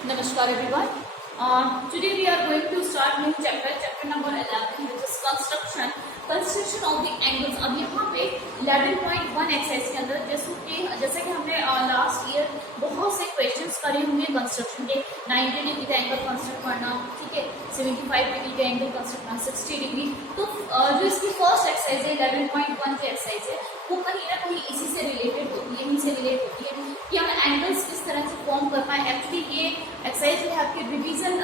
Namaskar everyone. Today we are going to start new chapter number 11, which is construction of the angles. अब यहाँ पे 11.1 exercise के अंदर जैसे कि हमने लास्ट ईयर बहुत से क्वेश्चंस करे होंगे कंस्ट्रक्शन के, 90 डिग्री का एंगल कंस्ट्रक्ट करना, ठीक है, 75 डिग्री का एंगल कंस्ट्रक्ट करना, 60 डिग्री। तो जो इसकी फर्स्ट एक्सरसाइज है 11.1 की एक्सरसाइज है, वो कहीं ना कहीं इसी से रिलेटेड होती है, इनसे रिलेट होती है कि हम एंगल्स किस तरह से फॉर्म कर पाए। एक्चुअली ये एक्सरसाइज जो है आपके रिवीजन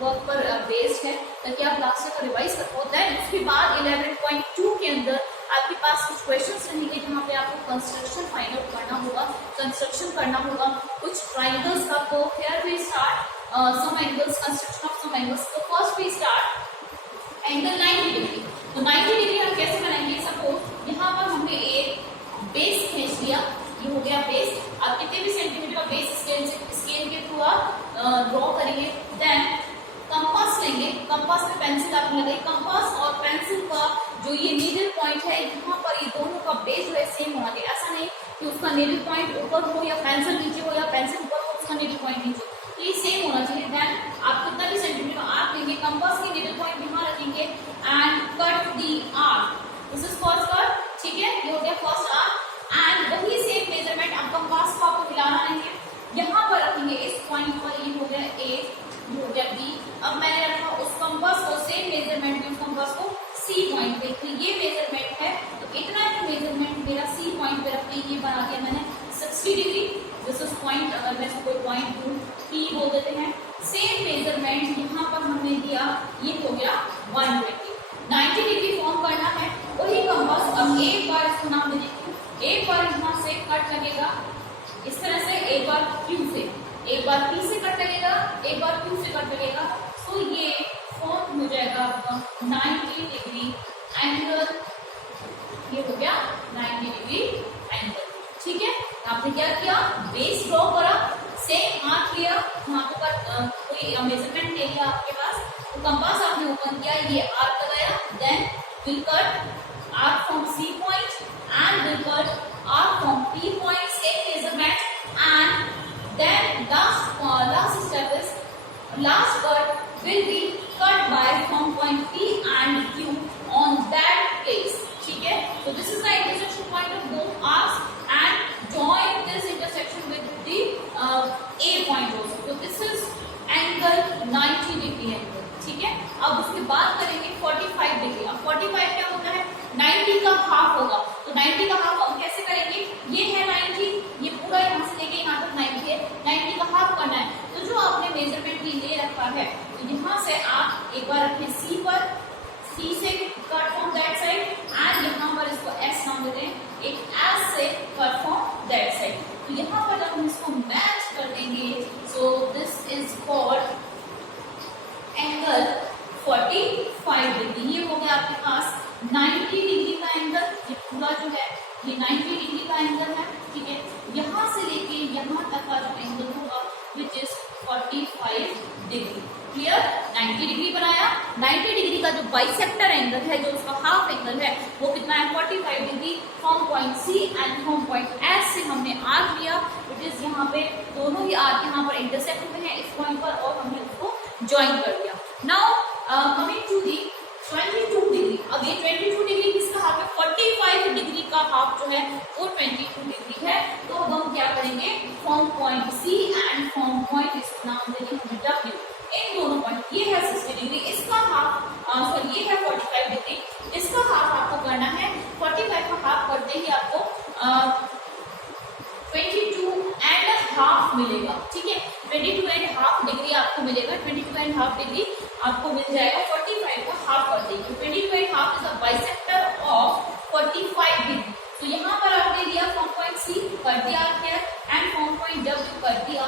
वर्क पर बेस्ड है, ताकि आप लास्ट तक रिवाइज कर पाते हैं। उसके बाद 11.2 के अंदर आपके पास कुछ क्वेश्चंस रहेंगे जहाँ पे आपको कंस्ट्रक्शन फाइंड आउट करना होगा, कंस्ट्रक्शन करना होगा कुछ ट्राइंगल्स का। तो here we start some angles, construction of some angles. तो first we start angle 90 degree. तो 90 डिग्री हम कैसे बनाएंगे? सपोज यहाँ पर हमने एक बेस खींच लिया, ये हो गया बेस। आप कितने भी सेंटीमीटर का बेस स्केल के थ्रू आप ड्रॉ करेंगे। देन कंपास लेंगे, कंपास में पेंसिल आपने लगाई, कंपास और पेंसिल का जो ये नीडल पॉइंट है, यहाँ पर ये दोनों का बेस जो है सेम होना चाहिए। ऐसा नहीं कि उसका नीडल पॉइंट ऊपर हो या पेंसिल नीचे हो या पेंसिल ऊपर हो उसका नीडल पॉइंट नीचे, तो ये सेम होना चाहिए। देन आप कितना भी सेंटीमीटर आप लेंगे, कंपास की नीडल पॉइंट यहाँ रखेंगे and cut the arc. This is first cut, ठीक है, ये हो गया फर्स्ट आर्क। एंड वही सेम मेजरमेंट, अब कंपास को आपको हिलाना नहीं है, यहाँ पर रखेंगे इस पॉइंट पर, ये हो गया ए, ये हो गया बी। अब मैंने रखा उस कंपास को सेम मेजरमेंट में, उस कंपास को सी पॉइंट पे, तो ये मेजरमेंट है, तो इतना ही मेजरमेंट मेरा सी पॉइंट पे रख के ये बना दिया मैंने 60 डिग्री। दिस इज पॉइंट, अगर मैं इसको कोई पॉइंट दूं, पी बोल देते हैं। सेम मेजरमेंट यहाँ पर हमने दिया, ये हो गया 120। 90 डिग्री फॉर्म करना है, वही कंपास। अब एक बार इसको नाम दे देती हूँ, एक बार यहाँ से कट लगेगा इस तरह से, एक बार क्यू से, एक बार पी से कट लगेगा, एक बार क्यू से कट लगेगा। तो ये फॉर्म हो जाएगा आपका 90 डिग्री एंगल, ये हो गया 90 डिग्री एंगल, ठीक है। आपने क्या किया? बेस ड्रॉ करा, सेम आर्क लिया, वहां पर कोई मेजरमेंट ले लिया आपके पास, तो कंपास आपने ओपन किया, ये आर्क लगाया। Then will cut arc from C point and will cut arc from P point, same measurement, and then last step is last cut will be cut by from point P and Q on that place, ठीक है। So this is the intersection point of both arcs and join this intersection with the A point also. So this is angle 90 degree angle, ठीक है। अब उसके बाद करेंगे 45 degree. अब 45 क्या होता है? 90 का हाफ होगा, तो 90 का हाफ हम कैसे करेंगे? ये है 90, ये पूरा यहाँ से लेके यहाँ तक 90 है, 90 का हाफ करना है। तो जो आपने मेजरमेंट ले रखा है, तो यहाँ से आप एक बार रखें सी पर, सी से cut from that side, and यहाँ पर इसको एस नाम देते हैं, एक एस से कट फ्रॉम दैट साइड। तो यहाँ पर जब हम इसको मैच कर देंगे, सो this is called angle 45 degree. ये हो गया आपके पास 90 डिग्री का एंगल, ये पूरा जो है ये 90 डिग्री का एंगल है, ठीक है। यहाँ से लेके यहाँ तक का जो एंगल होगा which is 45 degree. Clear? 90 degree बनाया, 90 डिग्री का जो बाइसेक्टर एंगल है, जो उसका हाफ एंगल है, वो कितना है? 45 degree. From point C and from point S से हमने आर्क लिया, विच इज यहाँ पे दोनों ही आर्क यहाँ पर इंटरसेक्ट हुए हैं इस पॉइंट पर, और हमने उसको ज्वाइन कर दिया। Now coming to the 22 degree. अब ये 22 डिग्री किसका हाफ है? 45 डिग्री का हाफ जो है वो 22 डिग्री है। तो अब हम क्या करेंगे? From point C and from point, इसको नाम देंगे हमें W, इन दोनों पॉइंट, ये है 60 डिग्री, इसका हाफ सॉरी ये है 45 डिग्री, इसका हाफ आपको करना है। 45 का हाफ करते ही आपको 22.5 मिलेगा, ठीक है। 22.5 डिग्री आपको मिलेगा, 22.5 डिग्री आपको मिल जाएगा 45 का हाफ कर देंगे। 22.5 is a bisector of 45 degree. तो यहाँ पर आपने दिया फ्रॉम पॉइंट सी कर दिया here and from point W कर दिया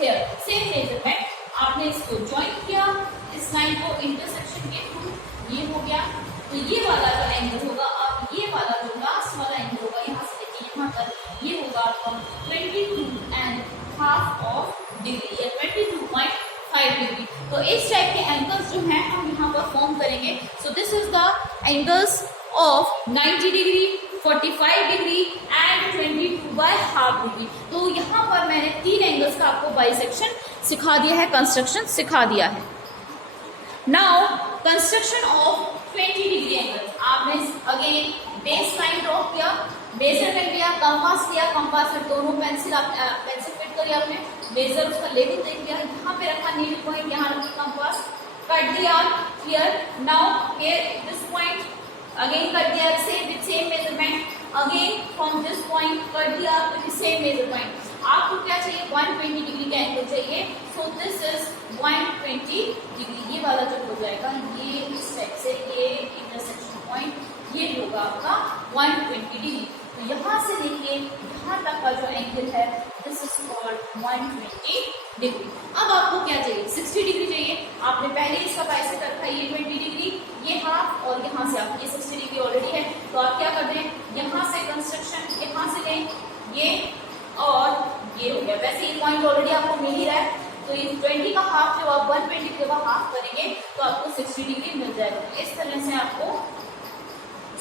हेयर, सेम मेजरमेंट। आपने इसको ज्वाइन किया इस लाइन को इंटरसेक्शन के थ्रू, ये हो गया। तो ये वाला जो एंगल होगा, अब ये वाला जो लास्ट वाला एंगल होगा यहाँ से लेके यहाँ तक, ये होगा आपका 22.5 ऑफ डिग्री या 22.5 डिग्री। तो इस टाइप के एंगल्स जो हैं हम यहाँ पर फॉर्म करेंगे। सो this is the angles of 90 degree, 45 degree and 22.5 degree. तो यहाँ पर मैंने तीन एंगल्स का आपको बाइसेक्शन सिखा दिया है, कंस्ट्रक्शन सिखा दिया है। Now construction of 20 degree angle, आपने अगेन बेस लाइन ड्रॉ किया, मेजरमेंट लिया, कंपास लिया, कंपास में दोनों पेंसिल फिट करी आपने, मेजर उसका लेवल देख लिया, यहाँ पे रखा नीडल पॉइंट, यहाँ रखी कंपास, कट दिया, clear. Now here this point again cut दिया with same measurement, again from this point cut दिया विद सेम मेजरमेंट। आपको क्या चाहिए, 120 डिग्री का एंगल चाहिए, सो दिस इज 120 डिग्री। ये वाला जो हो जाएगा, ये इस साइड से ये इंटरसेक्शन पॉइंट ये होगा आपका 120 डिग्री। तो यहाँ से लेके यहाँ तक का जो एंगल है दिस इज कॉल्ड 120 डिग्री। अब आपको क्या चाहिए, 60 डिग्री चाहिए। आपने पहले इसका बाइसेक्ट रखा है ये 20 डिग्री, ये हाफ, और यहाँ से आप ये 60 डिग्री ऑलरेडी है, तो आप क्या कर दें, यहाँ से कंस्ट्रक्शन यहाँ से लें ये, और ये हो गया। वैसे ये पॉइंट ऑलरेडी आपको मिल ही रहा है, तो ये 20 का हाफ जब आप 120 की जगह हाफ करेंगे तो आपको 60 डिग्री मिल जाएगा। इस तरह से आपको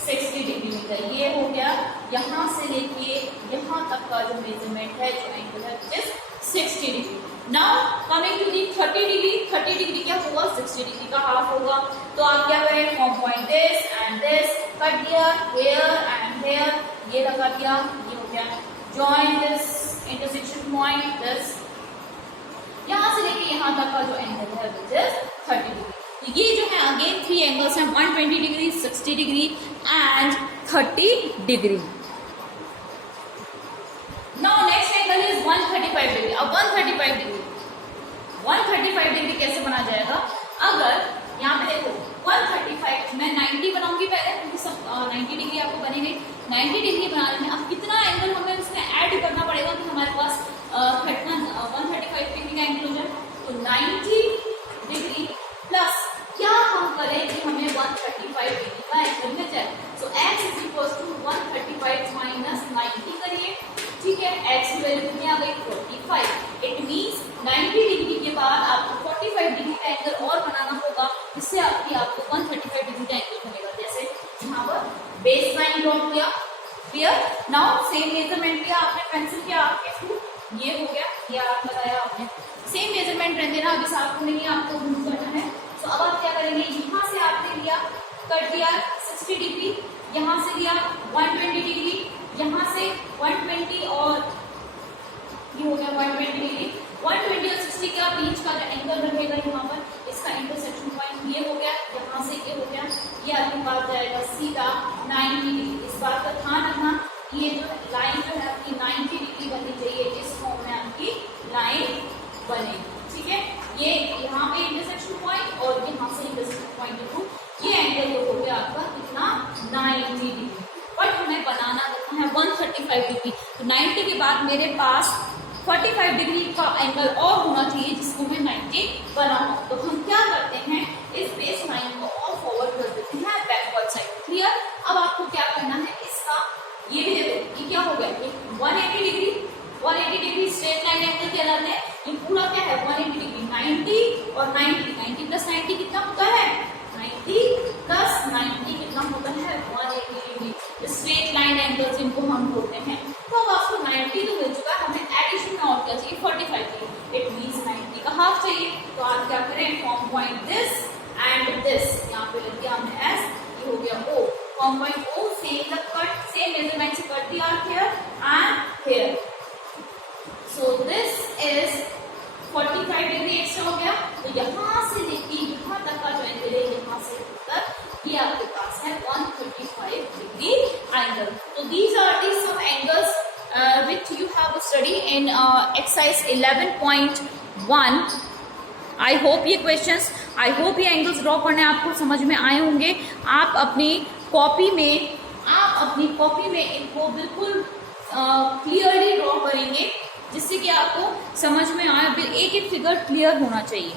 60 डिग्री मिल जाए। ये हो गया यहाँ से लेके यहाँ तक का जो मेजरमेंट है, जो एंगल है, which is 60 degree. Now coming to the 30 degree. 30 degree क्या होगा, 60 डिग्री का हाफ होगा। तो आप क्या करें, from point this and this cut दिया, हेयर एंड हेयर, ये लगा दिया, ये हो गया join this intersection point this, यहाँ से लेके यहाँ तक का जो एंगल है विच इज 30 डिग्री। तो ये जो है अगेन 3 एंगल्स हैं, 120 degree, 60 degree and 30 degree. Now next angle is 135 degree. अब 135 डिग्री कैसे बना जाएगा, अगर यहाँ पे देखो 135, मैं 90 बनाऊंगी पहले, क्योंकि सब 90 डिग्री आपको बनेंगे। 90 डिग्री बनाने में अब कितना एंगल हमें उसमें ऐड करना पड़ेगा कि हमारे पास 135 डिग्री का एंगल हो जाए। तो 90 डिग्री प्लस क्या हम करें कि हमें 135 डिग्री का एंगल मिल जाए। So x is equal to 135 minus 90 करिए, ठीक है। x की वैल्यू कितनी आ गई, 45। इट मींस 90 डिग्री के बाद आपको 45 डिग्री का एंगल और बनाना होगा, इससे आपको 135 डिग्री का एंगल बनेगा। जैसे यहाँ पर बेस लाइन ड्रॉ किया, क्लियर। नाउ सेम मेजरमेंट लिया आपने पेंसिल के आपके थ्रू, ये हो गया, ये आर्क लगाया आपने, सेम मेजरमेंट रहने देना, अभी साफ होने की आपको मूव करना है। तो अब आप क्या करेंगे, यहाँ से आपने लिया, कट दिया 60 डिग्री, यहाँ से लिया 120 डिग्री, यहाँ से 120 और ये हो गया 120 डिग्री। 120 और 60 का बीच का जो एंगल रहेगा यहाँ पर, इसका इंटरसेक्शन पॉइंट ये हो गया, यहाँ से ये हो गया, ये आपके पास जाएगा सीधा 90 डिग्री। इस बात का ध्यान रखना, ये जो लाइन जो है आपकी 90 डिग्री बननी चाहिए, इस फॉर्म में आपकी लाइन बनेगी, ठीक है। ये यहाँ पे इंटरसेक्शन पॉइंट और यहाँ से इंटरसेक्शन पॉइंट के थ्रू ये एंगल जो हो गया आपका कितना, 90 डिग्री। बट हमें बनाना कितना है, 135 डिग्री। तो 90 के बाद मेरे पास 45 डिग्री का एंगल और होना चाहिए, जिसको मैं 90 बनाऊं। तो हम क्या करते हैं, इस बेस लाइन को और फॉरवर्ड कर देते हैं बैकवर्ड साइड, क्लियर। अब आपको क्या करना है, इसका ये भी देखो, ये क्या हो गया, ये 180 degree, 180 degree straight line angle कहलाते हैं। ये पूरा क्या है, 180 डिग्री, 90 और 90 प्लस 90 कितना होता है, 90 प्लस 90 कितना होता है, 180 डिग्री। स्ट्रेट लाइन एंगल्स इनको हम बोलते हैं। तो अब आपको 90 तो मिल चुका है, हमें एडिशन में और क्या चाहिए, 45 चाहिए। इट मीन्स 90 का हाफ चाहिए। तो आप क्या करें, from point this and this, यहाँ पे लग गया हमने एस, ये हो गया O, from point O same the cut, same measurement से कट दिया here and here. So this is 45 degree extra हो गया। तो यहाँ से लेके यहाँ तक का जो एंगल है, यहाँ से तक ये आपके पास है 135 डिग्री एंगल। तो these are the some angles which you have studied in exercise 11.1. I hope ये क्वेश्चंस, आई होप ये एंगल्स ड्रॉ करने आपको समझ में आए होंगे। आप अपनी कॉपी में इनको बिल्कुल क्लियरली ड्रॉ करेंगे, जिससे कि आपको समझ में आए, एक एक फिगर क्लियर होना चाहिए।